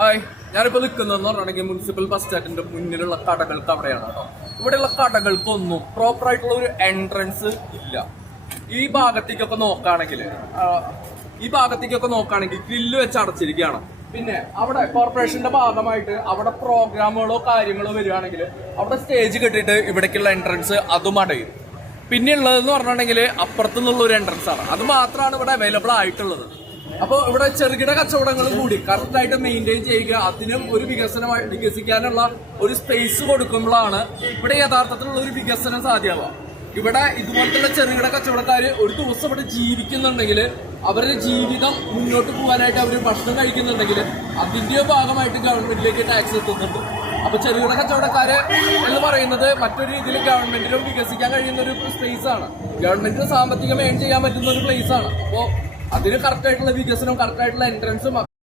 Hi, ഞാനിപ്പോൾ നിൽക്കുന്നതെന്ന് പറഞ്ഞിട്ടുണ്ടെങ്കിൽ മുനിസിപ്പൽ ബസ് സ്റ്റാൻഡിന്റെ മുന്നിലുള്ള കടകൾക്ക് അവിടെയാണ് കേട്ടോ. ഇവിടെയുള്ള കടകൾക്കൊന്നും പ്രോപ്പർ ആയിട്ടുള്ള ഒരു എൻട്രൻസ് ഇല്ല. ഈ ഭാഗത്തേക്കൊക്കെ നോക്കുകയാണെങ്കിൽ ഗ്രില്ല് വെച്ച് അടച്ചിരിക്കുകയാണ്. പിന്നെ അവിടെ കോർപ്പറേഷന്റെ ഭാഗമായിട്ട് അവിടെ പ്രോഗ്രാമുകളോ കാര്യങ്ങളോ വരികയാണെങ്കിൽ അവിടെ സ്റ്റേജ് കെട്ടിയിട്ട് ഇവിടേക്കുള്ള എൻട്രൻസ് അതും അടയും. പിന്നെ ഉള്ളതെന്ന് പറഞ്ഞിട്ടുണ്ടെങ്കിൽ അപ്പുറത്തുനിന്നുള്ള ഒരു എൻട്രൻസ് ആണ്. അത് മാത്രമാണ് ഇവിടെ അവൈലബിൾ ആയിട്ടുള്ളത്. അപ്പോൾ ഇവിടെ ചെറുകിട കച്ചവടങ്ങളും കൂടി കറക്റ്റായിട്ട് മെയിൻറ്റെയിൻ ചെയ്യുക, അതിനും ഒരു വികസിക്കാനുള്ള ഒരു സ്പേസ് കൊടുക്കുമ്പോഴാണ് ഇവിടെ യഥാർത്ഥത്തിലുള്ള ഒരു വികസനം സാധ്യമാവുക. ഇവിടെ ഇതുപോലത്തുള്ള ചെറുകിട കച്ചവടക്കാര് ഒരു ദിവസം ഇവിടെ ജീവിക്കുന്നുണ്ടെങ്കിൽ അവരുടെ ജീവിതം മുന്നോട്ട് പോകാനായിട്ട് അവർ ഭക്ഷണം കഴിക്കുന്നുണ്ടെങ്കിൽ അതിന്റെ ഭാഗമായിട്ട് ഗവൺമെന്റിലേക്ക് ടാക്സ് എത്തുന്നുണ്ട്. അപ്പൊ ചെറുകിട കച്ചവടക്കാര് എന്ന് പറയുന്നത് മറ്റൊരു രീതിയിൽ ഗവൺമെന്റിനും വികസിക്കാൻ കഴിയുന്ന ഒരു സ്പേസ് ആണ്. ഗവൺമെന്റിന് സാമ്പത്തികം ഏൺ ചെയ്യാൻ പറ്റുന്ന ഒരു പ്ലേസ് ആണ്. അപ്പോൾ അതിന് കറക്റ്റായിട്ടുള്ള വികസനം, കറക്റ്റായിട്ടുള്ള എൻട്രൻസും